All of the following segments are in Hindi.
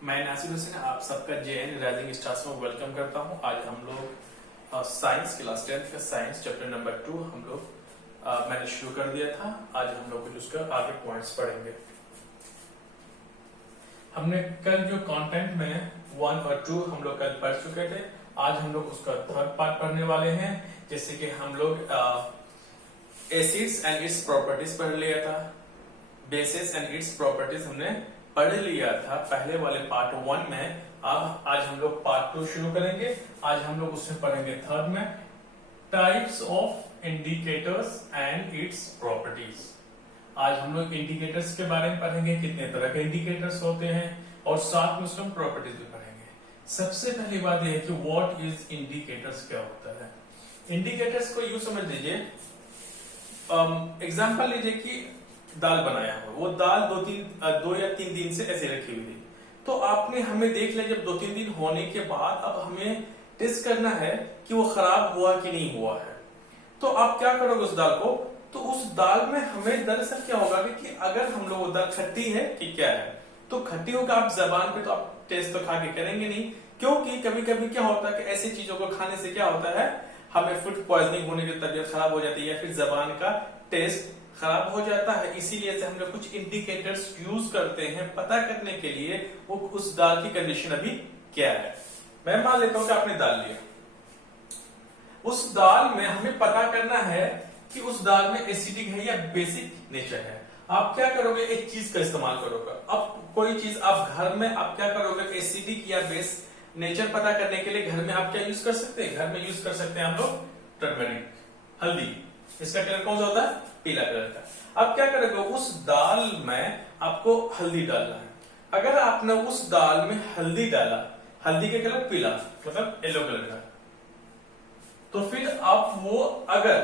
मैं नासिर हुसैन आप सबका जेएन राइजिंग स्टार्स में वेलकम करता हूं। आज हम लोग साइंस क्लास 10th का साइंस चैप्टर नंबर 2 हम लोग मैंने शुरू कर दिया था। आज हम लोग कुछ उसका आगे पॉइंट्स पढ़ेंगे। हमने कल जो कंटेंट में 1 और 2 हम लोग कल पढ़ चुके थे। आज हम लोग उसका थर्ड पार्ट पढ़ने वाले हैं। जैसे कि हम लोग एसिड्स एंड इट्स प्रॉपर्टीज पढ़ लिया था, बेसिस एंड इट्स प्रॉपर्टीज हमने पढ़ लिया था पहले वाले पार्ट 1 में। अब आज हम लोग पार्ट 2 शुरू करेंगे। आज हम लोग उसमें पढ़ेंगे थर्ड में types of indicators and its properties. आज हम लोग इंडिकेटर्स के बारे में पढ़ेंगे, कितने तरह के इंडिकेटर्स होते हैं, और साथ में उसमें प्रॉपर्टीज भी पढ़ेंगे। सबसे पहली बात यह है कि व्हाट इज इंडिकेटर्स, क्या होता है। इंडिकेटर्स को यूं समझ लीजिए, एग्जाम्पल लीजिए कि दाल बनाया हुआ, वो दाल 2 या 3 दिन से ऐसे रखी हुई थी। तो आपने हमें देख लिया, जब 2-3 दिन होने के बाद अब हमें टेस्ट करना है कि वो खराब हुआ कि नहीं हुआ है। तो आप क्या करोगे उस दाल को, तो उस दाल में हमें दरअसल क्या होगा कि अगर हम लोग दाल खट्टी है कि क्या है, तो खट्टी होगा, आप जबान पे तो आप टेस्ट तो खा के करेंगे नहीं, क्योंकि कभी कभी क्या होता है कि ऐसी चीजों को खाने से क्या होता है, हमें फूड पॉइजनिंग होने की तबीयत खराब हो जाती है या फिर जबान का टेस्ट खराब हो जाता है। इसीलिए से हम लोग कुछ इंडिकेटर्स यूज करते हैं पता करने के लिए वो उस दाल की कंडीशन अभी क्या है। मैं मान लेता हूं कि आपने दाल लिया, उस दाल में हमें पता करना है कि उस दाल में एसिडिक है या बेसिक नेचर है। आप क्या करोगे, एक चीज का इस्तेमाल करोगे। अब कोई चीज आप घर में आप क्या करोगे, एसिडिक या बेस नेचर पता करने के लिए घर में आप क्या यूज कर सकते हैं, घर में यूज कर सकते हैं हम लोग टर्मरिक, हल्दी। इसका कलर कौन सा होता है, पीला कलर का। अब क्या करोगे, उस दाल में आपको हल्दी डालना है। अगर आपने उस दाल में हल्दी डाला, हल्दी का कलर पीला मतलब येलो कलर का, तो फिर आप वो अगर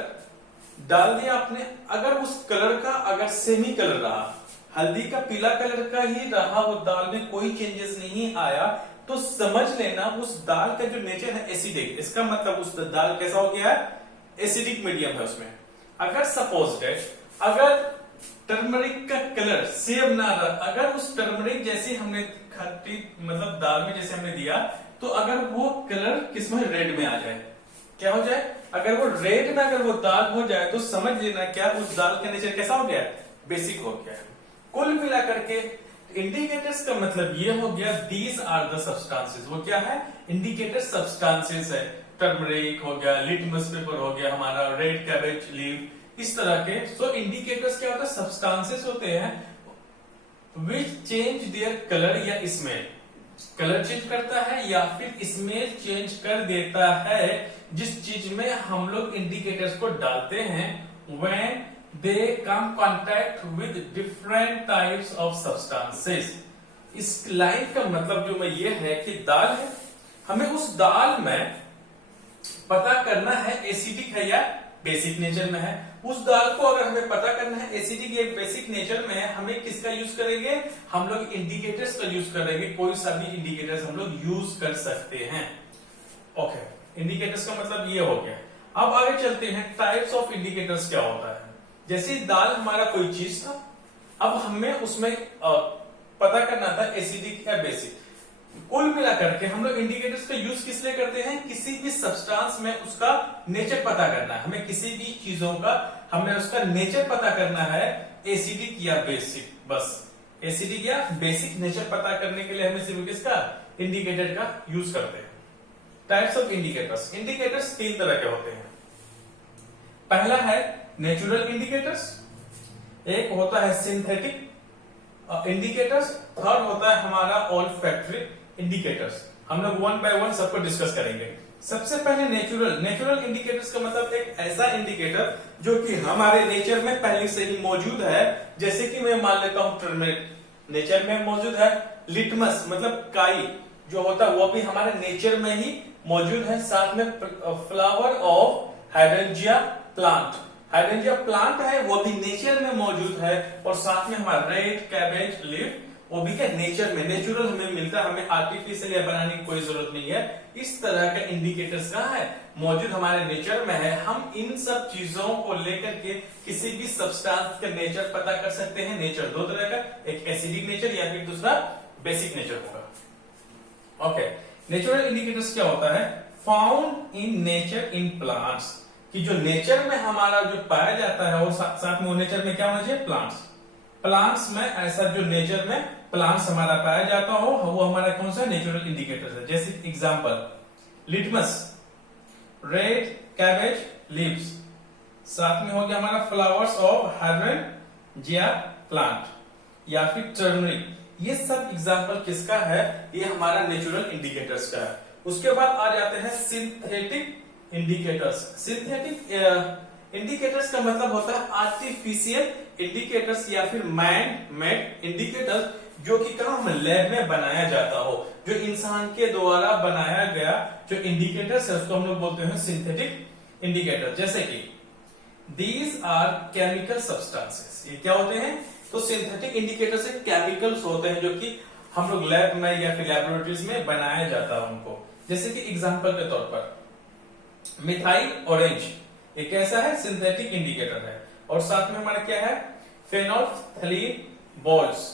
डाल दिया आपने, अगर उस कलर का अगर सेमी कलर रहा, हल्दी का पीला कलर का ही रहा, वो दाल में कोई चेंजेस नहीं आया, तो समझ लेना उस दाल का जो नेचर है एसिडिक। इसका मतलब उस दाल कैसा हो गया है, एसिडिक मीडियम है उसमें। अगर सपोज दैट अगर टर्मरिक का कलर सेम ना रहा, अगर उस टर्मरिक जैसे हमने खट्टी मतलब दाल में जैसे हमने दिया, तो अगर वो कलर किसमें रेड में आ जाए, क्या हो जाए, अगर वो रेड में अगर वो दाल हो जाए, तो समझ लेना क्या उस दाल का नेचर कैसा हो गया, बेसिक हो गया। कुल मिला करके इंडिकेटर्स का मतलब ये हो गया, दीज आर द सब्सटेंसेस। वो क्या है, इंडिकेटर सब्सटेंसेस है। टर्मरिक हो गया, लिटमस पेपर हो गया हमारा, रेड कैबेज लीफ, इस तरह के। सो इंडिकेटर्स क्या होता है, सब्सटेंसेस होते हैं विच चेंज देयर कलर या स्मेल। कलर चेंज करता है या फिर स्मेल चेंज कर देता है, जिस चीज में हम लोग इंडिकेटर्स को डालते हैं, when they come contact with different types of substances. इस लाइन का मतलब जो मैं ये है कि दाल है, हमें उस दाल में पता करना है एसिडिक है या बेसिक नेचर में है। उस दाल को अगर हमें पता करना है एसिडिक या बेसिक नेचर में है, हमें किसका यूज करेंगे, हम लोग इंडिकेटर्स का यूज करेंगे। कोई सा भी इंडिकेटर्स हम लोग यूज कर सकते हैं। ओके, इंडिकेटर्स का मतलब ये हो गया। अब आगे चलते हैं, टाइप्स ऑफ इंडिकेटर्स क्या होता है। जैसे दाल हमारा कोई चीज था, अब हमें उसमें पता करना था एसिडिक या बेसिक। कुल मिला करके हम लोग इंडिकेटर्स का यूज किस लिए करते हैं, किसी भी सब्सटेंस में उसका नेचर पता करना है। हमें किसी भी चीजों का हमें उसका नेचर पता करना है, एसिडिक या बेसिक, बस एसिडिक या बेसिक नेचर पता करने के लिए हमें सिर्फ किसका, इंडिकेटर का यूज करते हैं। Types of indicators. इंडिकेटर्स 3 तरह के होते हैं। पहला है नेचुरल इंडिकेटर्स, एक होता है सिंथेटिक इंडिकेटर्स, थर्ड होता है हमारा ऑल्फैक्टरी इंडिकेटर्स। हम लोग 1 बाय 1 सबको डिस्कस करेंगे। सबसे पहले नेचुरल इंडिकेटर्स का मतलब एक ऐसा इंडिकेटर जो कि हमारे नेचर में पहले से ही मौजूद है। जैसे कि मैं मान लेता हूं टर्मरिक नेचर में मौजूद है, लिटमस मतलब काई जो होता है वो भी हमारे नेचर में ही मौजूद है। साथ में flower of hydrangea plant, hydrangea plant है वो भी नेचर में मौजूद है। और साथ में हमारा रेड कैबेज लीफ, वो भी क्या नेचर में, नेचुरल हमें मिलता है, हमें आर्टिफिशियल या बनाने की कोई जरूरत नहीं है। इस तरह का इंडिकेटर्स कहाँ है, मौजूद हमारे नेचर में है। हम इन सब चीजों को लेकर के किसी भी सब्सटेंस का नेचर पता कर सकते हैं। नेचर 2 तरह का, एक एसिडिक नेचर या फिर दूसरा बेसिक नेचर होगा। ओके, नेचुरल इंडिकेटर्स क्या होता है? Found in nature in plants, कि जो नेचर में हमारा जो पाया जाता है वो साथ में वो नेचर में क्या होना चाहिए? प्लांट्स। प्लांट्स में ऐसा जो नेचर में प्लांट्स हमारा पाया जाता हो वो हमारा कौन सा नेचुरल इंडिकेटर है? जैसे example litmus, red cabbage leaves, साथ में हो गया हमारा फ्लावर्स ऑफ हाइड्रेंजिया प्लांट, या फिर टर्मरिक। ये सब एग्जांपल किसका है? ये हमारा नेचुरल इंडिकेटर्स का है। उसके बाद आ जाते हैं सिंथेटिक इंडिकेटर्स। सिंथेटिक इंडिकेटर्स का मतलब होता है आर्टिफिशियल इंडिकेटर्स या फिर मैन मेड इंडिकेटर्स, जो कि कहां लैब में बनाया जाता हो, जो इंसान के द्वारा बनाया गया जो इंडिकेटर्स है उसको हम लोग बोलते हैं सिंथेटिक इंडिकेटर। जैसे कि दीज आर केमिकल सब्सटेंसेस, ये क्या होते हैं? तो सिंथेटिक इंडिकेटर से केमिकल्स होते हैं जो कि हम लोग लैब में या फिर लैबोरेटरीज में बनाया जाता है उनको। जैसे कि एग्जांपल के तौर पर मिथाइल ऑरेंज एक ऐसा है सिंथेटिक इंडिकेटर है, और साथ में हमारा क्या है? फेनोल्फथलीन बॉल्स,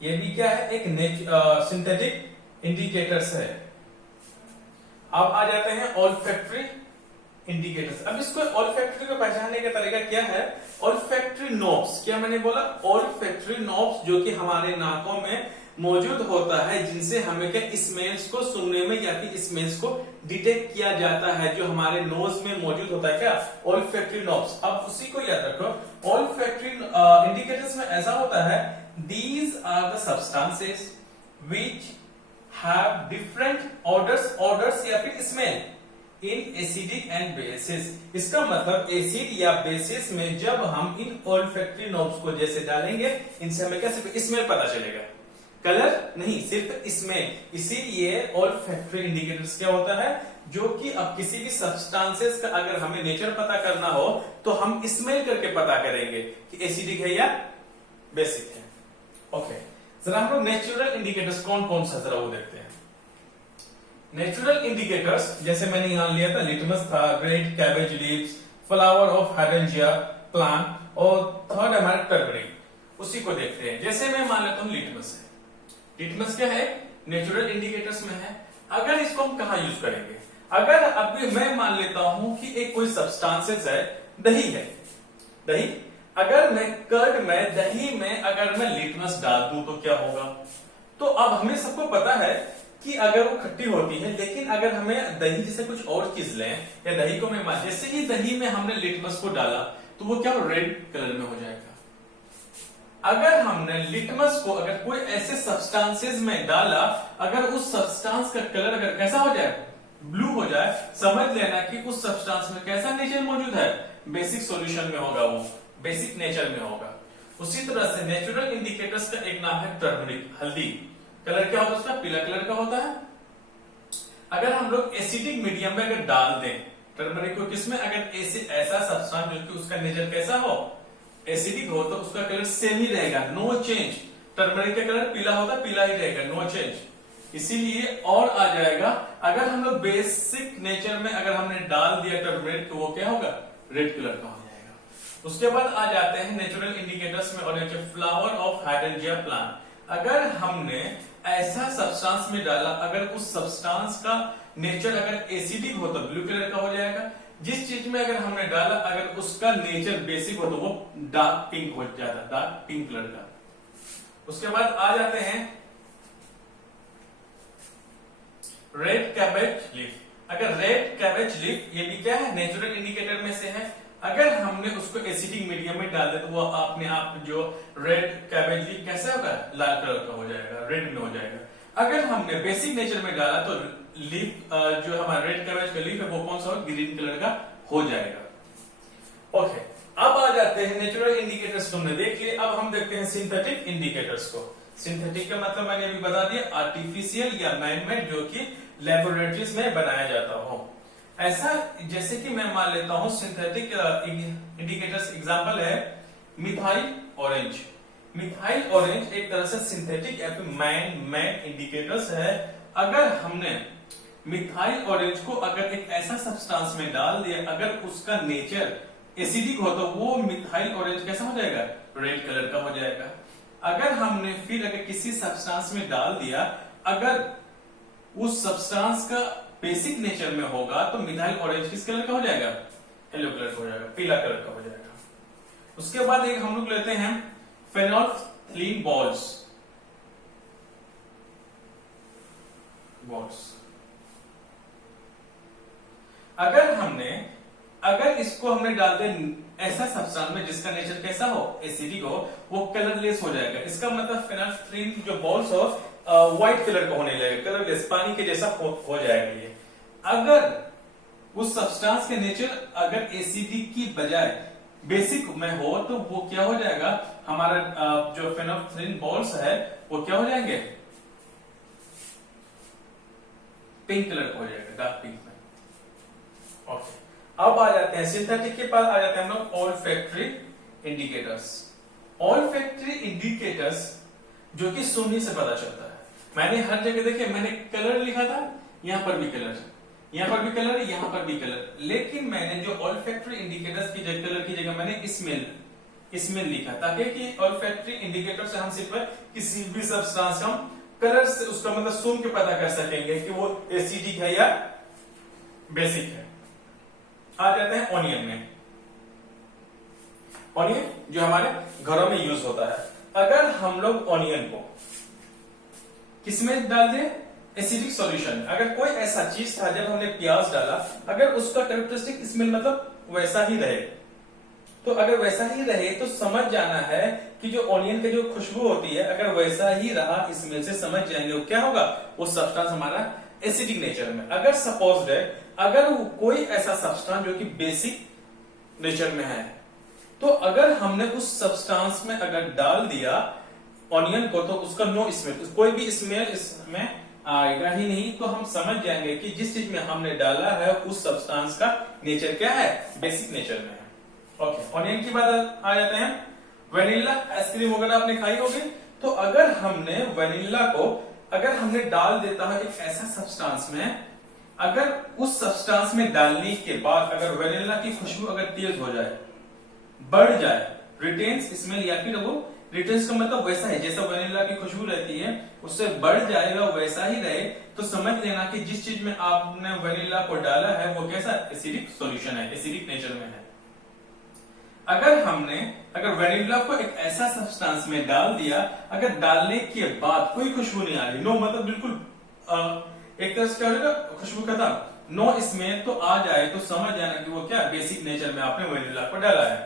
ये भी क्या है? एक सिंथेटिक इंडिकेटर्स है। अब आ जाते हैं ऑल्फैक्टरी इंडिकेटर्स। अब इसको ऑल्फैक्टरी को पहचानने का तरीका क्या है? ऑल्फैक्टरी नोब्स, क्या मैंने बोला? ऑल्फैक्टरी नोब्स, जो कि हमारे नाकों में मौजूद होता है, जिनसे हमें क्या स्मेल्स को सुनने में या फिर स्मेल्स को डिटेक्ट किया जाता है, जो हमारे नोज में मौजूद होता है, क्या? Olfactory knobs. अब उसी को याद रखो, ऑल्फैक्टरी इंडिकेटर्स में ऐसा होता है, these are the substances which have different odors या फिर smell in acidic and bases। इसका मतलब एसिड या बेसिस में जब हम इन olfactory knobs को जैसे डालेंगे, इनसे हमें क्या सिर्फ स्मेल पता चलेगा, कलर नहीं, सिर्फ स्मेल। इसीलिए olfactory indicators क्या होता है? जो कि अब किसी भी सब्सटेंसेस का अगर हमें नेचर पता करना हो तो हम स्मेल करके पता करेंगे कि एसिडिक है या बेसिक है। ओके, जरा हम लोग नेचुरल इंडिकेटर्स कौन कौन सा जरा वो देखते हैं। नेचुरल इंडिकेटर्स जैसे मैंने यहां लिया था, लिटमस था, red cabbage leaves, flower of hydrangea plant, और थर्ड हमारा टर्मरिक। उसी को देखते हैं। जैसे मैं मान लेता हूं लिटमस है। लिटमस क्या है? नेचुरल इंडिकेटर्स में है। अगर इसको हम कहां यूज करेंगे? अगर अभी मैं मान लेता हूं कि एक कोई सब्सटेंसेस है, दही है, दही, अगर मैं कर्ड में, दही में अगर मैं लिटमस डाल दूं तो क्या होगा? तो अब हमें सबको पता है कि अगर वो खट्टी होती है, लेकिन अगर हमें दही जैसे कुछ और चीज लें, या दही को मैं मान, जैसे ही दही में हमने लिटमस को डाला तो वो क्या रेड कलर में हो जाएगा। अगर हमने लिटमस को अगर कोई ऐसे सब्सटेंसेस में डाला, अगर उस सब्सटेंस का कलर अगर कैसा हो जाए? ब्लू हो जाए, समझ लेना कि उस सब्सटेंस में कैसा नेचर मौजूद है? बेसिक सॉल्यूशन में होगा, वो बेसिक नेचर में होगा। उसी तरह से नेचुरल इंडिकेटर्स का एक नाम है टर्मरिक, हल्दी। कलर क्या होता है उसका? पीला कलर का होता है। अगर हम लोग एसिडिक मीडियम में अगर डाल दें टर्मरिक को, किसमें? अगर ऐसा सब्सटेंस जो कि उसका नेचर कैसा हो? एसिडिक हो, तो उसका कलर सेम ही रहेगा, नो चेंज। टर्मरिक का कलर पीला होता है, पीला ही रहेगा, नो चेंज। इसीलिए और आ जाएगा, अगर हम लोग बेसिक नेचर में अगर हमने डाल दिया टर्मरिक तो वो क्या होगा? रेड कलर का हो जाएगा। उसके बाद आ जाते हैं नेचुरल इंडिकेटर्स में, और फ्लावर ऑफ हाइड्रेंजिया प्लांट। अगर हमने ऐसा सब्सटेंस में डाला, अगर उस सब्सटेंस का नेचर अगर एसिडिक हो तो ब्लू कलर का हो जाएगा। जिस चीज में अगर हमने डाला अगर उसका नेचर बेसिक हो तो वो डार्क पिंक हो जाता, डार्क पिंक कलर का। उसके बाद आ जाते हैं रेड कैबेज लीफ। अगर रेड कैबेज लीफ, ये भी क्या है? नेचुरल इंडिकेटर में से है। अगर हमने उसको एसिडिक मीडियम में डाल दे तो वो अपने आप जो रेड कैबेज लीफ कैसा होगा? लाल कलर का हो जाएगा, रेड में हो जाएगा। अगर हमने बेसिक नेचर में डाला तो लीफ जो हमारा रेड कैबेज का लीफ है वो कौन सा हो? ग्रीन कलर का हो जाएगा। ओके, अब आ जाते हैं नेचुरल इंडिकेटर्स हमने देख लिए। अब हम देखते हैं सिंथेटिक इंडिकेटर्स को। सिंथेटिक का मतलब मैंने अभी बता दिया, आर्टिफिशियल या मैनमेड, जो कि लेबोरेटरीज में बनाया जाता हो। ऐसा जैसे कि मैं मान लेता हूं सिंथेटिक इंडिकेटर्स एग्जांपल है मिथाइल ऑरेंज। मिथाइल ऑरेंज एक तरह से सिंथेटिक या फिर मैन मेड इंडिकेटर्स है। अगर हमने मिथाइल ऑरेंज को अगर एक ऐसा सब्सटेंस में डाल दिया, अगर उसका नेचर एसिडिक हो तो वो मिथाइल ऑरेंज कैसा हो जाएगा? रेड कलर का हो जाएगा। अगर हमने फिर अगर किसी सब्सटेंस में डाल दिया, अगर उस सब्सटेंस का बेसिक नेचर में होगा तो मिथाइल ऑरेंज किस कलर का हो जाएगा, येलो कलर का हो जाएगा, पीला कलर का हो जाएगा। उसके बाद एक हम लोग लेते हैं फेनोल्फथलीन बॉल्स। अगर इसको हमने डाल दे ऐसा सब्सटेंस में जिसका नेचर कैसा हो, एसिडिक हो, वो कलरलेस हो जाएगा। इसका मतलब फेनोल्फथलीन जो बॉल्स हो व्हाइट कलर का होने लगेगा, कलरलेस पानी के जैसा हो जाएगा ये। अगर उस सब्सटेंस के नेचर अगर एसिडिक की बजाय बेसिक में हो तो वो क्या हो जाएगा, हमारा जो फेनोल्फथलीन बॉल्स है वो क्या हो जाएंगे, पिंक कलर का हो जाएगा, डार्क पिंक में। ओके, अब आ जाते हैं सिंथेटिक के पास, आ जाते हैं हम लोग ऑल्फैक्टरी इंडिकेटर्स। ऑल्फैक्टरी इंडिकेटर्स जो कि सूंघने से पता चलता है। मैंने हर जगह देखे, मैंने कलर लिखा था, यहां पर भी कलर, यहां पर भी कलर, यहां पर भी कलर, लेकिन मैंने जो ऑल्फैक्टरी इंडिकेटर्स की जगह कलर की जगह मैंने स्मेल लिखा, ताकि कि ऑल्फैक्टरी इंडिकेटर से हम सिर्फ किसी भी सब्सटेंस हम कलर से उसका मतलब सूंघ के पता कर सकेंगे कि वो एसिडिक है या बेसिक है। आ जाते हैं ऑनियन में। ऑनियन जो हमारे घरों में यूज होता है, अगर हम लोग ऑनियन को किसमें डाल दें, एसिडिक सॉल्यूशन। अगर कोई ऐसा चीज था जब हमने प्याज डाला, अगर उसका कैरेक्टरिस्टिक स्मेल मतलब वैसा ही रहे, तो अगर वैसा ही रहे तो समझ जाना है कि जो ऑनियन की जो खुशबू होती है अगर वैसा ही रहा, स्मेल से समझ जाएंगे वो क्या होगा, वो सब्सटेंस हमारा एसिडिक नेचर में। अगर सपोज है अगर कोई ऐसा सब्सटेंस जो कि बेसिक नेचर में है, तो अगर हमने उस सब्सटेंस में अगर डाल दिया ऑनियन को तो उसका नो स्मेल, कोई भी स्मेल इसमें आएगा ही नहीं। तो हम समझ जाएंगे कि जिस चीज में हमने डाला है उस सब्सटेंस का नेचर क्या है, बेसिक नेचर में है। ओके, ऑनियन की बात आ जाते हैं। वेनिला आइसक्रीम वगैरह आपने खाई होगी, तो अगर हमने वेनिला को अगर हमने डाल देता है एक ऐसा सब्सटेंस में, अगर उस सब्सटेंस में डालने के बाद अगर वेनिला की खुशबू अगर तेज हो जाए, बढ़ जाए, रिटेन्स स्मेल, या फिर वो रिटेन्स का मतलब वैसा है जैसा वेनिला की खुशबू रहती है उससे बढ़ जाएगा, वैसा ही रहे, तो समझ लेना कि जिस चीज में आपने वेनिला को डाला है वो कैसा एसिडिक सॉल्यूशन है, एसिडिक नेचर में है। अगर वेनिला को एक ऐसा सब्सटेंस में डाल दिया, अगर डालने के बाद कोई खुशबू नहीं आ रही, नो मतलब बिल्कुल एक तरह से क्या हो जाएगा, खुशबू खत्म, नो स्मेल, तो आ जाए तो समझ जाना कि वो क्या बेसिक नेचर में आपने वेनिला को डाला है।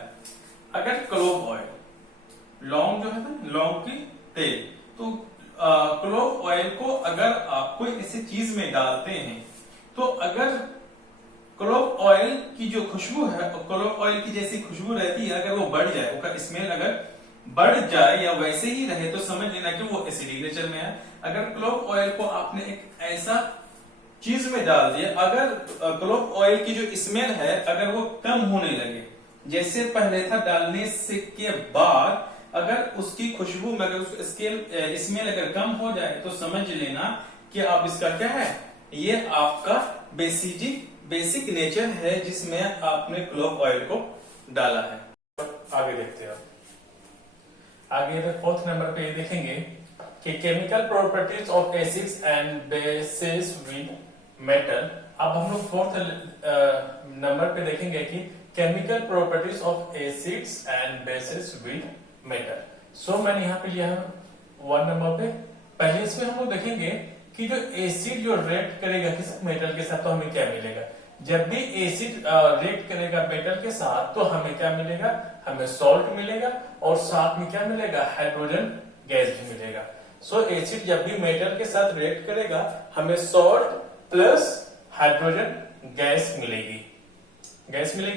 अगर क्लोव ऑयल, लौंग जो है ना, लौंग की तेल, तो क्लोव ऑयल को अगर आप कोई ऐसी चीज में डालते हैं तो अगर क्लोव ऑयल की जो खुशबू है, क्लोव ऑयल की जैसी खुशबू रहती है, अगर वो बढ़ जाए, उसका स्मेल अगर बढ़ जाए या वैसे ही रहे तो समझ लेना कि वो एसिडिक नेचर में है। अगर क्लोव ऑयल को आपने एक ऐसा चीज में डाल दिया, अगर क्लोव ऑयल की जो स्मेल है अगर वो कम होने लगे, जैसे पहले था डालने से के बाद अगर उसकी खुशबू में अगर उसका स्मेल अगर कम हो जाए तो समझ लेना कि आप इसका क्या है, ये आपका बेसिक नेचर है जिसमें आपने क्लोव ऑयल को डाला है। आगे देखते हैं, आगे फोर्थ नंबर पे देखेंगे कि chemical properties of acids and bases with metal. अब हम लोग फोर्थ नंबर पे देखेंगे कि chemical properties of acids and bases with metal. So मैंने यहाँ पे लिया है 1 नंबर पे। पहले इसमें हम लोग देखेंगे कि जो एसिड जो रिएक्ट करेगा किस मेटल के साथ तो हमें क्या मिलेगा। जब भी एसिड रिएक्ट करेगा मेटल के साथ तो हमें क्या मिलेगा, हमें सॉल्ट मिलेगा और साथ में क्या मिलेगा, हाइड्रोजन गैस भी मिलेगा। सो एसिड जब भी मेटल के साथ रिएक्ट करेगा हमें सॉल्ट प्लस हाइड्रोजन गैस मिलेगी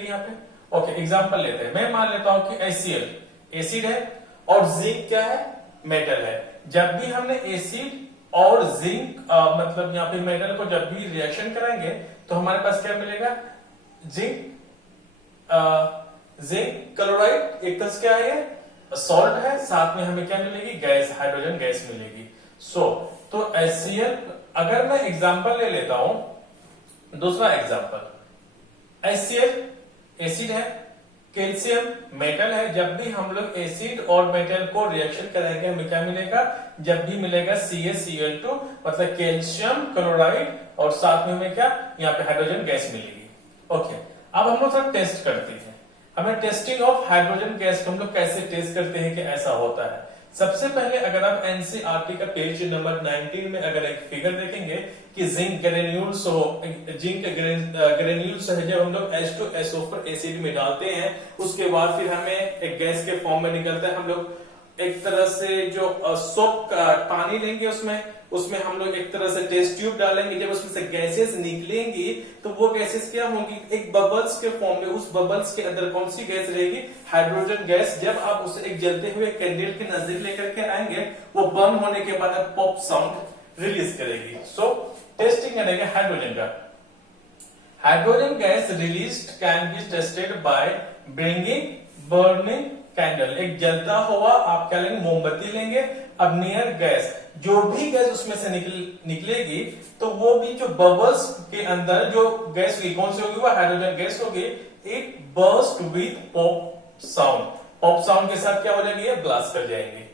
यहाँ पे। ओके, एग्जांपल लेते हैं। मैं मान लेता हूं कि HCl एसिड है और जिंक क्या है, मेटल है। जब भी हमने एसिड और जिंक मतलब यहाँ पे मेटल को जब भी रिएक्शन कराएंगे तो हमारे पास क्या मिलेगा, जिंक क्लोराइड, एक तरह से क्या है, सॉल्ट है, साथ में हमें क्या मिलेगी, गैस, हाइड्रोजन गैस मिलेगी। तो HCl, अगर मैं एग्जांपल ले लेता हूं, दूसरा एग्जांपल, HCl एसिड है, कैल्शियम मेटल है, जब भी हम लोग एसिड और मेटल को रिएक्शन कराएंगे हमें क्या मिलेगा, जब भी मिलेगा CaCl2 मतलब कैल्शियम क्लोराइड, और साथ में हमें क्या यहाँ पे हाइड्रोजन गैस मिलेगी। ओके, अब हम लोग थोड़ा टेस्ट करते हैं। हमें टेस्टिंग ऑफ हाइड्रोजन गैस हम लोग कैसे टेस्ट करते हैं कि ऐसा होता है। सबसे पहले अगर आप एनसीईआरटी का पेज नंबर 19 में अगर एक फिगर देखेंगे कि जिंक ग्रेन्यूल्स हो, जिंक ग्रेन्यूल्स है, जब हम लोग H2SO पर एसिड में डालते हैं उसके बाद फिर हमें एक गैस के फॉर्म में निकलता है। हम लोग एक तरह से जो सोप का पानी लेंगे उसमें हम लोग एक तरह से टेस्ट ट्यूब डालेंगे, जब उसमें से गैसेस निकलेंगी तो वो गैसेस क्या होंगी, एक बबल्स के फॉर्म में। उस बबल्स के अंदर कौन सी गैस रहेगी, हाइड्रोजन गैस। जब आप उसे एक जलते हुए कैंडल के नजदीक लेकर के आएंगे वो बर्न होने के बाद पॉप साउंड रिलीज करेगी। सो टेस्टिंग करेंगे हाइड्रोजन का। Hydrogen gas released can be tested by bringing burning candle. एक जलता हुआ आप क्या लेंगे, मोमबत्ती लेंगे। अब नियर गैस, जो भी गैस उसमें से निकलेगी तो वो भी जो बबल्स के अंदर जो गैस होगी कौन सी होगी, वो हाइड्रोजन गैस होगी। It burst with pop sound. Pop sound के साथ क्या हो जाएगी, ब्लास्ट कर जाएंगे।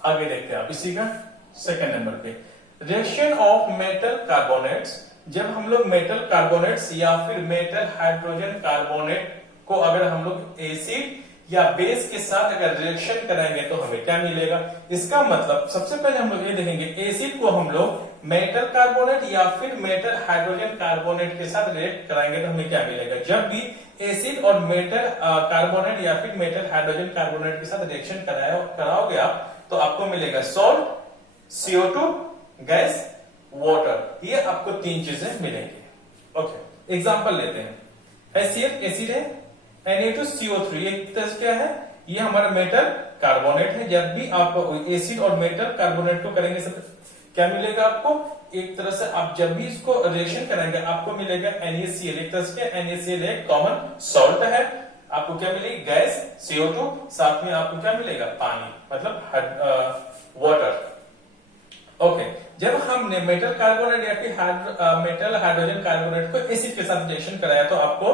आगे देखते हैं आप इसी का सेकंड नंबर पे, रिएक्शन ऑफ मेटल कार्बोनेट्स। जब हम लोग मेटल कार्बोनेट्स या फिर मेटल हाइड्रोजन कार्बोनेट को अगर हम लोग एसिड या बेस के साथ अगर रिएक्शन कराएंगे तो हमें क्या मिलेगा। इसका मतलब सबसे पहले हम लोग ये देखेंगे, एसिड को हम लोग मेटल कार्बोनेट या फिर मेटल हाइड्रोजन कार्बोनेट के साथ रिएक्ट कराएंगे तो हमें क्या मिलेगा। जब भी एसिड और मेटल कार्बोनेट या फिर मेटल हाइड्रोजन कार्बोनेट के साथ रिएक्शन कराओगे आप तो आपको मिलेगा सॉल्ट, CO2 गैस, वाटर। ये आपको तीन चीजें मिलेंगी। ओके, एग्जांपल लेते हैं। HCl एसिड है, Na2CO3 एक तरह से क्या है, ये हमारा मेटल कार्बोनेट है। जब भी आप एसिड और मेटल कार्बोनेट को करेंगे सब क्या मिलेगा आपको, एक तरह से आप जब भी इसको रिएक्शन करेंगे आपको मिलेगा NaCl। एक तरह से NaCl एक कॉमन सॉल्ट है। आपको क्या मिलेगी, गैस CO2, साथ में आपको क्या मिलेगा, पानी मतलब वाटर। ओके, जब हमने मेटल कार्बोनेट या फिर मेटल हाइड्रोजन कार्बोनेट को एसिड के साथ रिएक्शन कराया तो आपको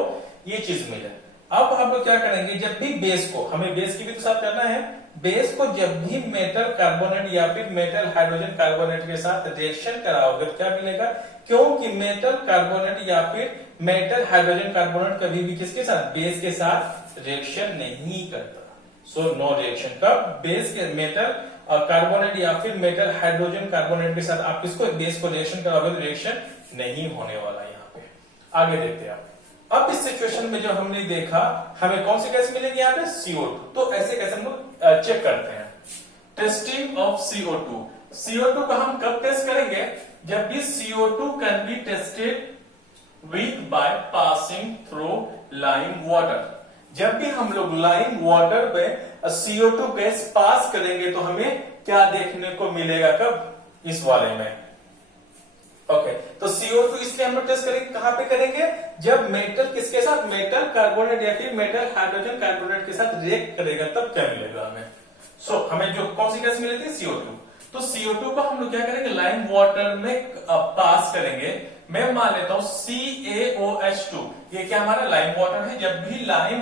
ये चीज मिला। अब हम लोग क्या करेंगे, जब भी बेस को, हमें बेस की भी तो साथ करना है, बेस को जब भी मेटल कार्बोनेट या फिर मेटल हाइड्रोजन कार्बोनेट के साथ रिएक्शन कराओगे तो क्या मिलेगा, क्योंकि मेटल कार्बोनेट या फिर मेटल हाइड्रोजन कार्बोनेट कभी भी किसके साथ, बेस के साथ रिएक्शन नहीं करता। So no reaction. कब, बेस के मेटल कार्बोनेट या फिर मेटल हाइड्रोजन कार्बोनेट के साथ आप किसको, बेस को रिएक्शन कराओगे तो रिएक्शन नहीं होने वाला। यहाँ पे आगे देखते हैं आप। अब इस सिचुएशन में जो हमने देखा हमें कौन सी गैस मिलेगी, यहाँ पे CO2। तो ऐसे कैसे हम लोग चेक करते हैं। Testing of CO2। CO2 का हम कब टेस्ट करेंगे, जब भी CO2 can be tested with by passing through lime water. जब भी हम लोग लाइम वाटर में CO2 गैस पास करेंगे तो हमें क्या देखने को मिलेगा, कब, इस वाले में। ओके, तो CO2 इसलिए हम लोग टेस्ट करेंगे, कहां पे करेंगे, जब मेटल किसके साथ, मेटल कार्बोनेट या फिर मेटल हाइड्रोजन कार्बोनेट के साथ रिएक्ट करेगा तब क्या मिलेगा हमें। सो हमें जो कौन सी गैस मिली थी, CO2। तो CO2 को हम लोग क्या करेंगे, लाइम वाटर में पास करेंगे। मैं मान लेता हूं CaOH2, ये क्या हमारा लाइम वाटर है। जब भी लाइम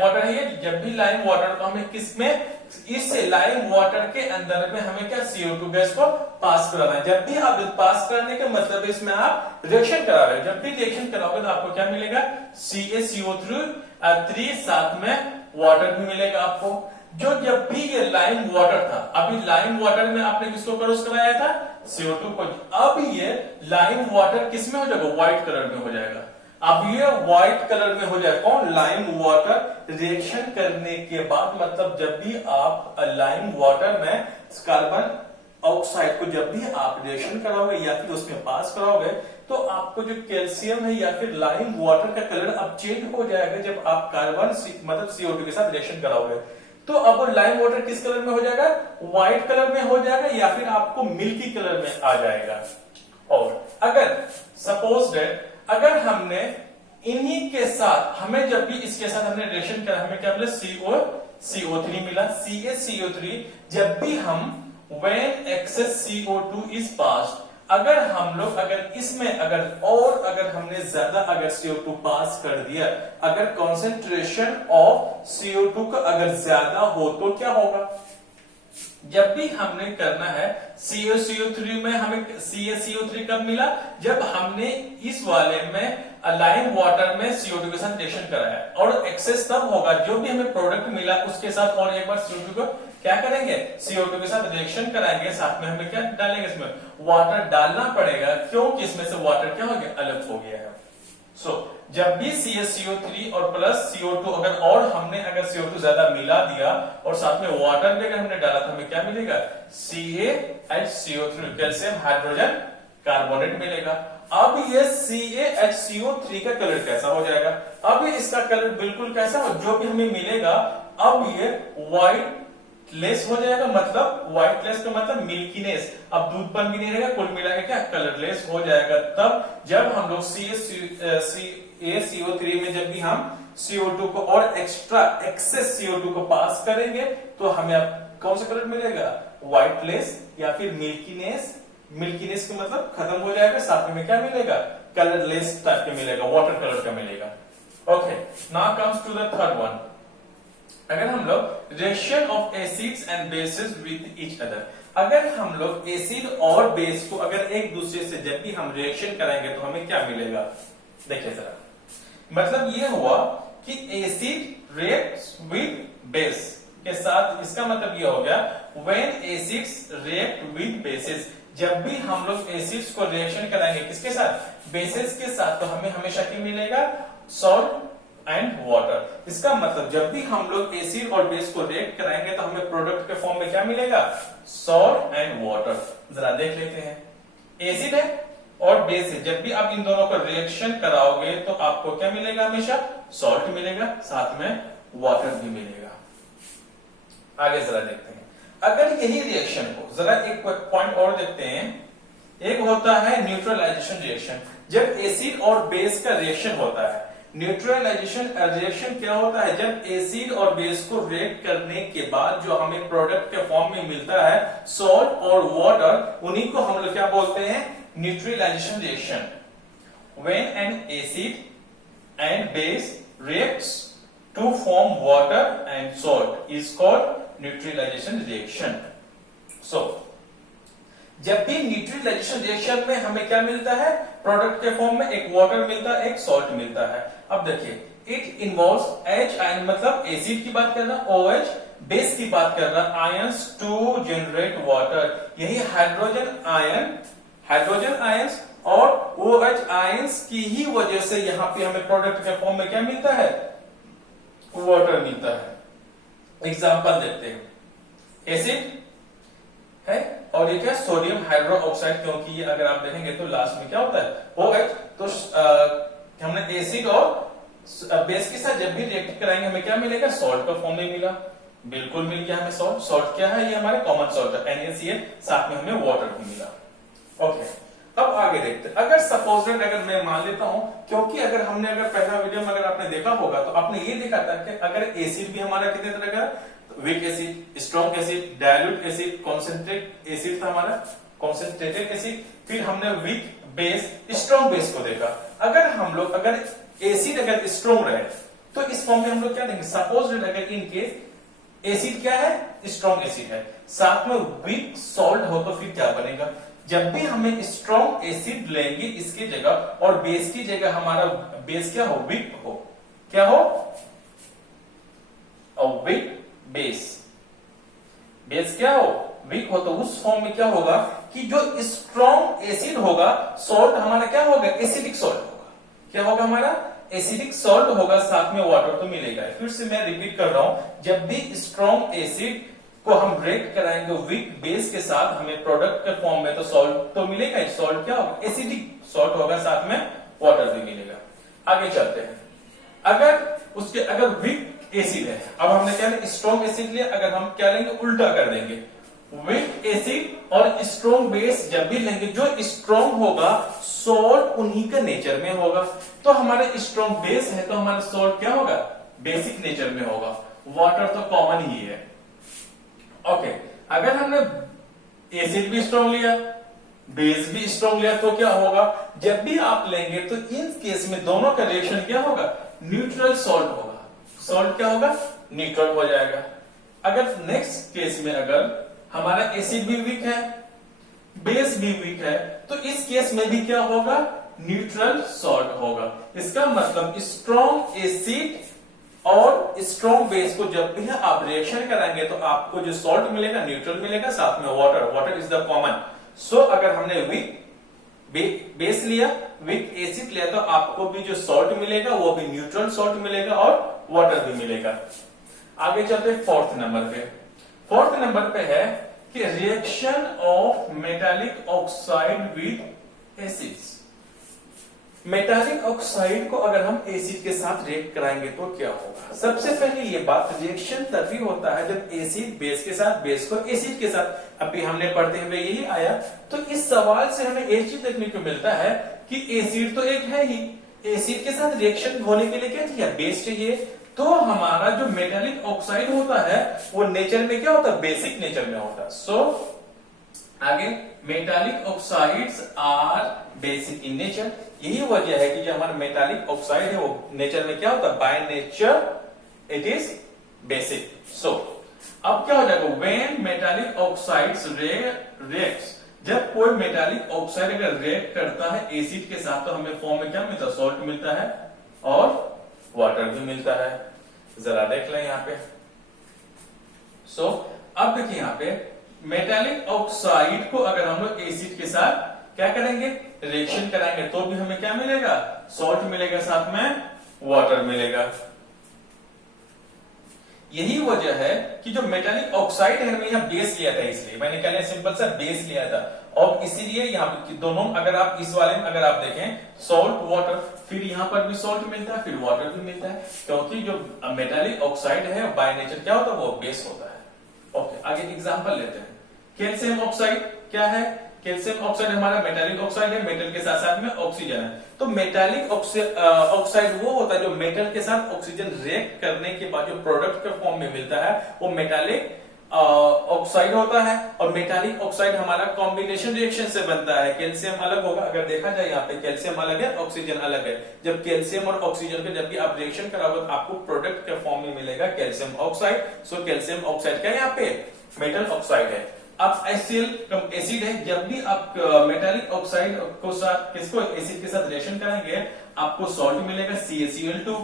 वाटर है ये, जब भी लाइम वाटर को हमें किसमें, इस लाइम वाटर के अंदर में हमें क्या, CO2 गैस को पास कराना है। जब भी आप पास करने का मतलब इसमें आप रिएक्शन करा रहे हो। जब भी रिएक्शन कराओगे तो आपको क्या मिलेगा, CaCO3 साथ में वाटर भी मिलेगा आपको। जो जब भी ये लाइम वाटर था, अभी लाइम वाटर में आपने किसको क्रॉस कराया था, CO2 को। अब ये लाइम वाटर किस में हो जाएगा, व्हाइट कलर में हो जाएगा। अब ये व्हाइट कलर में हो जाए कौन, लाइम वाटर। रिएक्शन करने के बाद मतलब जब भी आप लाइम वाटर में कार्बन ऑक्साइड को जब भी आप रिएक्शन कराओगे या फिर उसमें पास कराओगे तो आपको जो कैल्शियम है या फिर लाइम वाटर का कलर अब चेंज हो जाएगा जब आप कार्बन मतलब CO2 के साथ रिएक्शन कराओगे। तो अब लाइम वाटर किस कलर में हो जाएगा, व्हाइट कलर में हो जाएगा या फिर आपको मिल्की कलर में आ जाएगा। और अगर सपोज दैट अगर हमने इन्हीं के साथ, हमें जब भी इसके साथ हमने रिएक्शन करा हमें क्या मिला, CO3 मिला। CaCO3 जब भी हम when excess CO2 is passed, अगर हम लोग अगर इसमें अगर हमने ज्यादा अगर CO2 पास कर दिया, अगर कॉन्सेंट्रेशन ऑफ CO2 का अगर ज्यादा हो तो क्या होगा? जब भी हमने करना है CaCO3 में हमें CaCO3 कब मिला? जब हमने इस वाले में अलाइन वाटर में CO2 के साथ रिएक्शन कराया, और एक्सेस तब होगा जो भी हमें प्रोडक्ट मिला उसके साथ और एक बार CO2 को क्या करेंगे? CO2 के साथ रिएक्शन कराएंगे, साथ में हमें क्या डालेंगे? इसमें वाटर डालना पड़ेगा, क्योंकि इसमें से वाटर क्या हो गया? अलग हो गया है। जब भी CaCO3 और प्लस CO2 अगर हमने CO2 ज्यादा मिला दिया और साथ में वाटर भी अगर हमने डाला तो हमें क्या मिलेगा? CaHCO3 कैल्शियम हाइड्रोजन कार्बोनेट मिलेगा। अब ये CaHCO3 का कलर कैसा हो जाएगा? अब इसका कलर बिल्कुल कैसा हो, जो भी हमें मिलेगा अब ये व्हाइट लेस हो जाएगा, मतलब व्हाइट लेस का मतलब मिल्कीनेस, अब दूधपन भी नहीं रहेगा, कुल मिला के क्या कलरलेस हो जाएगा। तब जब हम लोग CaCO3 में जब भी हम CO2 को और एक्सेस CO2 को पास करेंगे तो हमें अब कौन सा कलर मिलेगा? व्हाइट लेस या फिर मिल्कीनेस। मिल्कीनेस का मतलब खत्म हो जाएगा, साथ में क्या मिलेगा? कलरलेस टाइप का मिलेगा, वाटर कलर का मिलेगा। Okay, now comes to the third one. अगर हम लोग reaction of acids and bases with each other, अगर हम लोग एसिड और बेस को अगर एक दूसरे से जब भी हम रिएक्शन कराएंगे तो हमें क्या मिलेगा? देखिए जरा, मतलब ये हुआ कि एसिड रिएक्ट्स विद बेस के साथ, इसका मतलब ये हो गया when acids react with basis, जब भी हम लोग एसिड्स को रिएक्शन कराएंगे किसके साथ? बेसिस के साथ, तो हमें हमेशा क्या मिलेगा? Salt and water. इसका मतलब जब भी हम लोग एसिड और बेस को रिएक्ट कराएंगे तो हमें प्रोडक्ट के फॉर्म में क्या मिलेगा? Salt and water. जरा देख लेते हैं, एसिड है और बेस है, जब भी आप इन दोनों का रिएक्शन कराओगे तो आपको क्या मिलेगा? हमेशा सॉल्ट मिलेगा, साथ में वाटर भी मिलेगा। आगे जरा देखते हैं, अगर यही रिएक्शन को जरा एक पॉइंट और देखते हैं, एक होता है न्यूट्रलाइजेशन रिएक्शन। जब एसिड और बेस का रिएक्शन होता है, न्यूट्रलाइजेशन रिएक्शन क्या होता है? जब एसिड और बेस को रिएक्ट करने के बाद जो हमें प्रोडक्ट के फॉर्म में मिलता है सॉल्ट और वाटर, उन्हीं को हम लोग क्या बोलते हैं? Neutralisation reaction. When an acid and base reacts to form water and salt is called neutralisation reaction. जब भी न्यूट्रलाइजेशन रिएक्शन में हमें क्या मिलता है? प्रोडक्ट के फॉर्म में एक वाटर मिलता है, एक सॉल्ट मिलता है। अब देखिए, इट इन्वॉल्व्स H आयन, मतलब एसिड की बात कर रहा, OH बेस की बात कर रहा, आयंस टू जनरेट वाटर। यही हाइड्रोजन आयंस और OH आयंस की ही वजह से यहां पे हमें प्रोडक्ट के फॉर्म में क्या मिलता है? वाटर मिलता है। एग्जांपल देखते हैं, एसिड है और ये क्या? सोडियम हाइड्रोक्साइड, क्योंकि ये अगर आप देखेंगे तो लास्ट में क्या होता है? OH। तो हमने एसिड और बेस के साथ जब भी रिएक्ट कराएंगे हमें क्या मिलेगा? सॉल्ट का फॉर्म में मिला, बिल्कुल मिल गया हमें सॉल्ट। सॉल्ट क्या है? ये हमारे कॉमन सॉल्ट है NaCl, साथ में हमें वाटर भी मिला। ओके, अब आगे देखते हैं, अगर सपोजेड अगर मैं मान लेता हूं, क्योंकि अगर हमने पहला वीडियो में अगर आपने देखा होगा तो आपने ये देखा था कि अगर एसिड भी हमारा कितने तरह का? Weak acid, strong acid, dilute acid, concentrate acid था हमारा, कॉन्सेंट्रेटेड एसिड। फिर हमने वीक बेस, स्ट्रॉन्ग बेस को देखा। अगर एसिड अगर स्ट्रॉन्ग रहे तो इस फॉर्म में हम लोग क्या देंगे? सपोज अगर इन केस एसिड क्या है? स्ट्रॉन्ग एसिड है, साथ में वीक सॉल्ट हो तो फिर क्या बनेगा? जब भी हमें स्ट्रॉन्ग एसिड लेंगे इसकी जगह और बेस की जगह हमारा बेस क्या हो? वीक हो। क्या हो? Weak base. बेस क्या हो? वीक हो। तो उस फॉर्म में क्या होगा कि जो स्ट्रॉन्ग एसिड होगा, सॉल्ट हमारा क्या होगा? एसिडिक सॉल्ट होगा। क्या होगा हमारा? एसिडिक सॉल्ट होगा, साथ में वाटर तो मिलेगा। फिर से मैं रिपीट कर रहा हूं, जब भी स्ट्रॉन्ग एसिड को हम रिएक्ट कराएंगे वीक बेस के साथ, हमें प्रोडक्ट के फॉर्म में तो सॉल्ट तो मिलेगा। सॉल्ट क्या होगा? एसिडिक सॉल्ट होगा, साथ में वाटर भी मिलेगा। आगे चलते हैं, अगर वीक एसिड है, अब हमने क्या लिया? स्ट्रॉन्ग एसिड लिया, अगर हम क्या लेंगे? उल्टा कर देंगे, वीक एसिड और स्ट्रॉन्ग बेस जब भी लेंगे, जो स्ट्रॉन्ग होगा सॉल्ट उन्हीं का नेचर में होगा। तो हमारे स्ट्रॉन्ग बेस है तो हमारा सॉल्ट क्या होगा? बेसिक नेचर में होगा। वाटर तो कॉमन ही है। ओके, अगर हमने एसिड भी स्ट्रॉन्ग लिया, बेस भी स्ट्रॉन्ग लिया तो क्या होगा, जब भी आप लेंगे तो इन केस में दोनों का रिएक्शन क्या होगा, न्यूट्रल सॉल्ट होगा। सॉल्ट क्या होगा, न्यूट्रल हो जाएगा। अगर नेक्स्ट केस में अगर हमारा एसिड भी वीक है, बेस भी वीक है, तो इस केस में भी क्या होगा, न्यूट्रल सॉल्ट होगा। इसका मतलब स्ट्रॉन्ग एसिड और स्ट्रॉन्ग बेस को जब भी आप रिएक्शन कराएंगे तो आपको जो सॉल्ट मिलेगा न्यूट्रल मिलेगा, साथ में water, water is the common. So अगर हमने वीक बेस लिया, वीक एसिड लिया, तो आपको भी जो सॉल्ट मिलेगा वो भी न्यूट्रल सॉल्ट मिलेगा और वाटर भी मिलेगा। आगे चलते फोर्थ नंबर पे। फोर्थ नंबर पे है कि reaction of metallic oxide with acids. Metallic oxide को अगर हम एसिड के साथ रिएक्ट कराएंगे तो क्या होगा। सबसे पहले ये बात, रिएक्शन तभी होता है जब एसिड बेस के साथ, बेस को एसिड के साथ। अभी हमने पढ़ते हुए यही आया, तो इस सवाल से हमें एक चीज देखने को मिलता है कि एसिड तो एक है ही, एसिड के साथ रिएक्शन होने के लिए क्या चाहिए, बेस चाहिए। तो हमारा जो मेटालिक ऑक्साइड होता है वो नेचर में क्या होता है, बेसिक नेचर में होता है। सो आगे, metallic oxides are basic in nature. यही वजह है कि जो हमारा मेटालिक ऑक्साइड है वो नेचर में क्या होता है, by nature it is basic. So अब क्या हो जाएगा, व्हेन मेटालिक ऑक्साइड्स रिएक्ट्स, जब कोई मेटालिक ऑक्साइड अगर रिएक्ट करता है एसिड के साथ तो हमें फॉर्म में क्या मिलता है, सॉल्ट मिलता है और वाटर भी मिलता है। जरा देख लें यहां पे। सो अब देखिए यहां पे मेटालिक ऑक्साइड को अगर हम लोग एसिड के साथ क्या करेंगे, रिएक्शन कराएंगे तो भी हमें क्या मिलेगा, सॉल्ट मिलेगा, साथ में वाटर मिलेगा। यही वजह है कि जो मेटालिक ऑक्साइड है, हमने यहाँ बेस लिया था, इसलिए मैंने कहना सिंपल सा बेस लिया था, और इसीलिए यहाँ पे दोनों, अगर आप इस वाले में अगर आप देखें सॉल्ट वाटर, फिर यहाँ पर भी सॉल्ट मिलता है, फिर वाटर भी मिलता है, क्योंकि जो मेटालिक ऑक्साइड है बाय नेचर क्या होता है, वो बेस होता है। ओके, आगे एग्जांपल लेते हैं। कैल्शियम ऑक्साइड क्या है, कैल्शियम ऑक्साइड हमारा मेटालिक ऑक्साइड है, मेटल के साथ साथ में ऑक्सीजन है। तो मेटालिक ऑक्साइड वो होता है जो मेटल के साथ ऑक्सीजन रिएक्ट करने के बाद जो प्रोडक्ट के फॉर्म में मिलता है वो मेटालिक ऑक्साइड होता है। और मेटालिक ऑक्साइड हमारा कॉम्बिनेशन रिएक्शन से बनता है। कैल्शियम अलग होगा, अगर देखा जाए यहाँ पे कैल्शियम अलग है, ऑक्सीजन अलग है। जब कैल्शियम और ऑक्सीजन पे जब भी आप रिएक्शन कराओगे तो आपको प्रोडक्ट के फॉर्म में मिलेगा calcium oxide. So calcium oxide क्या है यहाँ पे, मेटल ऑक्साइड है। अब HCl एसिड है, जब भी आप मेटालिक ऑक्साइड को साथ किसको एसिड के साथ रिएक्शन करेंगे आपको सॉल्ट मिलेगा, CaCl2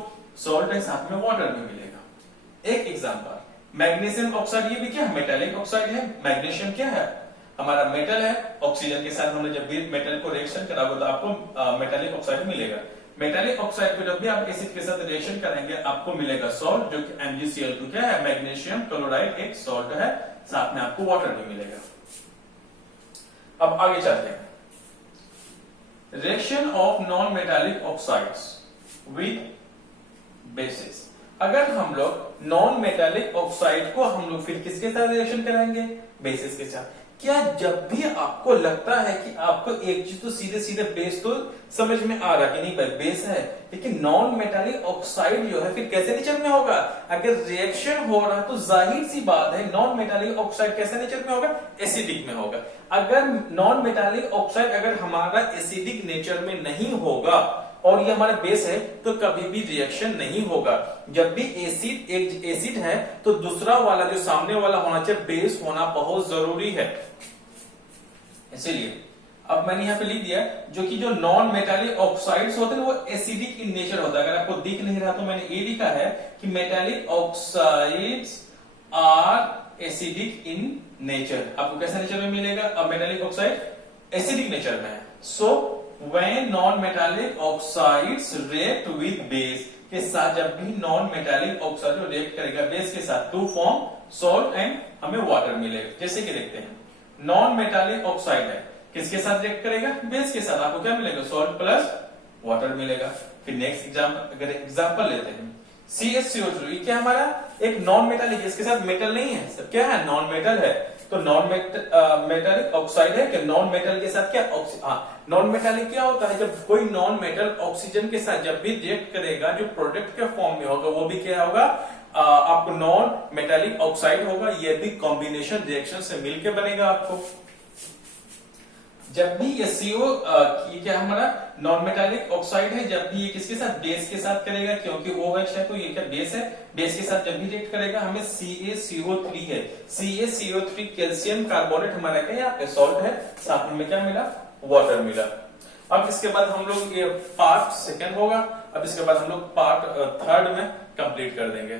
सॉल्ट है, साथ में वाटर भी मिलेगा। एक एग्जांपल, मैग्नीशियम ऑक्साइड, ये भी क्या है, मेटालिक ऑक्साइड है। मैग्नीशियम क्या है, हमारा मेटल है, ऑक्सीजन के साथ हमने जब भी मेटल को रिएक्शन कराओगे तो आपको मेटालिक ऑक्साइड मिलेगा। मेटालिक ऑक्साइड को जब भी आप एसिड के साथ रिएक्शन करेंगे आपको मिलेगा सॉल्ट, जो कि MgCl2 क्या है, मैग्नीशियम क्लोराइड एक सॉल्ट है, साथ में आपको वाटर भी मिलेगा। अब आगे चलते हैं, reaction of non metallic oxides with basis. अगर हम लोग नॉन मेटालिक ऑक्साइड को हम लोग फिर किसके साथ रिएक्शन कराएंगे, बेसिस के साथ। क्या जब भी आपको लगता है कि आपको एक चीज तो सीधे सीधे बेस तो समझ में आ रहा कि नहीं भाई बेस है, लेकिन नॉन मेटालिक ऑक्साइड जो है फिर कैसे नेचर में होगा, अगर रिएक्शन हो रहा तो जाहिर सी बात है नॉन मेटालिक ऑक्साइड कैसे नेचर में होगा, एसिडिक में होगा। अगर नॉन मेटालिक ऑक्साइड अगर हमारा एसिडिक नेचर में नहीं होगा और ये हमारा बेस है तो कभी भी रिएक्शन नहीं होगा। जब भी एसिड एक एसिड है तो दूसरा वाला जो सामने वाला होना चाहिए बेस होना बहुत जरूरी है। इसीलिए अब मैंने यहाँ पे लिख दिया जो कि जो नॉन मेटालिक ऑक्साइड्स होते हैं वो एसिडिक इन नेचर होता है। अगर आपको दिख नहीं रहा तो मैंने ये लिखा है कि metallic oxides are acidic in nature. आपको कैसा नेचर में मिलेगा, अब मेटालिक ऑक्साइड एसिडिक नेचर में है। सो when non-metallic oxides react with base के साथ, जब भी नॉन मेटालिक ऑक्साइड रिएक्ट करेगा बेस के साथ टू फॉर्म सॉल्ट एंड हमें वाटर मिलेगा। जैसे कि देखते हैं नॉन मेटालिक ऑक्साइड है, किसके साथ रिएक्ट करेगा, बेस के साथ, आपको क्या मिलेगा, सॉल्ट प्लस वाटर मिलेगा। फिर नेक्स्ट एग्जांपल लेते हैं CaCO2, ये क्या हमारा एक नॉन मेटालिक, इसके साथ मेटल नहीं है, सब क्या है, नॉन मेटल है। तो नॉन मेटालिक ऑक्साइड है कि नॉन मेटल के साथ क्या, नॉन मेटालिक क्या होता है, जब कोई नॉन मेटल ऑक्सीजन के साथ जब भी रिएक्ट करेगा जो प्रोडक्ट के फॉर्म में होगा वो भी क्या होगा, आपको नॉन मेटालिक ऑक्साइड होगा। ये भी कॉम्बिनेशन रिएक्शन से मिलकर बनेगा आपको। जब भी ये CO ये क्या हमारा नॉन मेटालिक ऑक्साइड है, जब भी ये किसके साथ, बेस के साथ करेगा, क्योंकि OH है तो ये क्या बेस है, बेस के साथ जब भी रिएक्ट करेगा हमें CaCO3 है, CaCO3 कैल्शियम कार्बोनेट हमारा क्या, यहाँ पे सॉल्ट है, साथ में क्या मिला, वाटर मिला। अब इसके बाद हम लोग ये पार्ट सेकंड होगा, अब इसके बाद हम लोग पार्ट थर्ड में कंप्लीट कर देंगे।